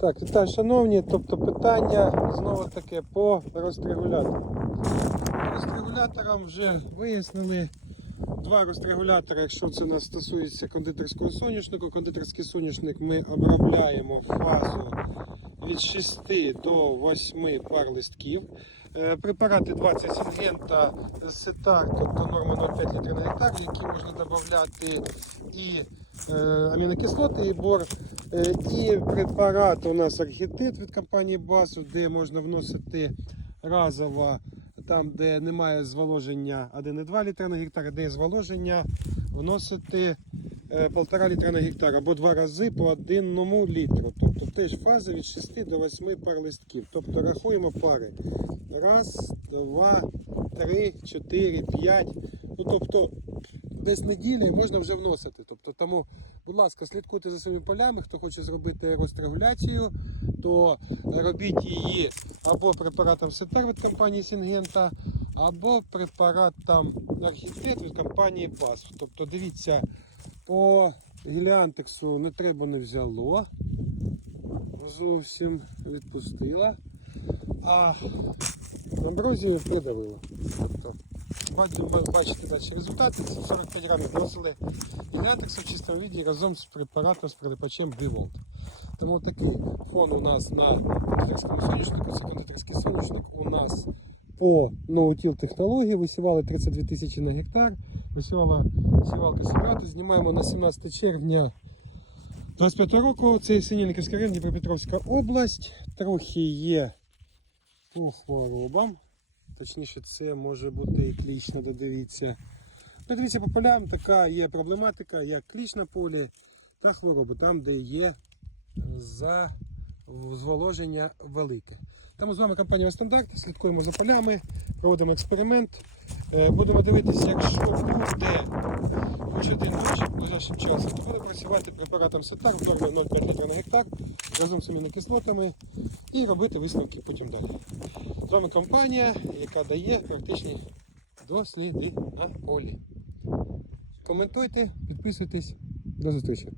Так, вітаю, шановні. Тобто питання знову таке по розрегулятору. По вже вияснили два розрегулятори, якщо це нас стосується кондитерського соняшнику. Кондитерський соняшник ми обробляємо фазу від 6 до 8 пар листків. Е, Препарати 20 сингента сетар, тобто норма 0,5 літрів на гектар, які можна додати і амінокислоти, і бор. Е, І препарат у нас архітит від компанії Басу, де можна вносити разово, там, де немає зволоження 1,2 літра на гектар, де є зволоження, вносити е, 1,5 літра на гектар або два рази по 1 літру. Тобто теж фаза від 6 до 8 пар листків. Тобто рахуємо пари. Раз, два, три, чотири, п'ять. Ну тобто десь неділя і можна вже вносити. Тобто, тому, будь ласка, слідкуйте за своїми полями. Хто хоче зробити розрегуляцію, то робіть її або препаратом Сетер від компанії Сінгента, або препаратом Архітект від компанії БАС. Тобто, дивіться, по гіліантексу не треба не взяло. Зовсім відпустила. А амброзію придавило. Бачите, далі результати. 45 грамів вносили гіліантексу в чистому віді разом з препаратом з прилипачем Биволт. Тому такий фон у нас на кондитерському соняшнику. Це соняшник у нас по ноутіл технології. Висівали 32 тисячі на гектар. Висівала сівалка Сігати. Знімаємо на 17 червня 25 року. Це Синільниківська район, Дніпропетровська область. Трохи є по хворобам. Точніше, це може бути і кліч, надо дивіться. Ну, дивіться, по полям така є проблематика, як кліч на полі та хвороби, там, де є за зволоження велике. Тому з вами компанія Стандарт, слідкуємо за полями, проводимо експеримент. Е, Будемо дивитися, якщо буде хоч один дощик ближайшим часом, то буду працювати препаратом Сетар в нормі 0,5 літра на гектар разом з амінокислотами і робити висновки потім далі. З вами компанія, яка дає практичні досліди на полі. Коментуйте, підписуйтесь. До зустрічі.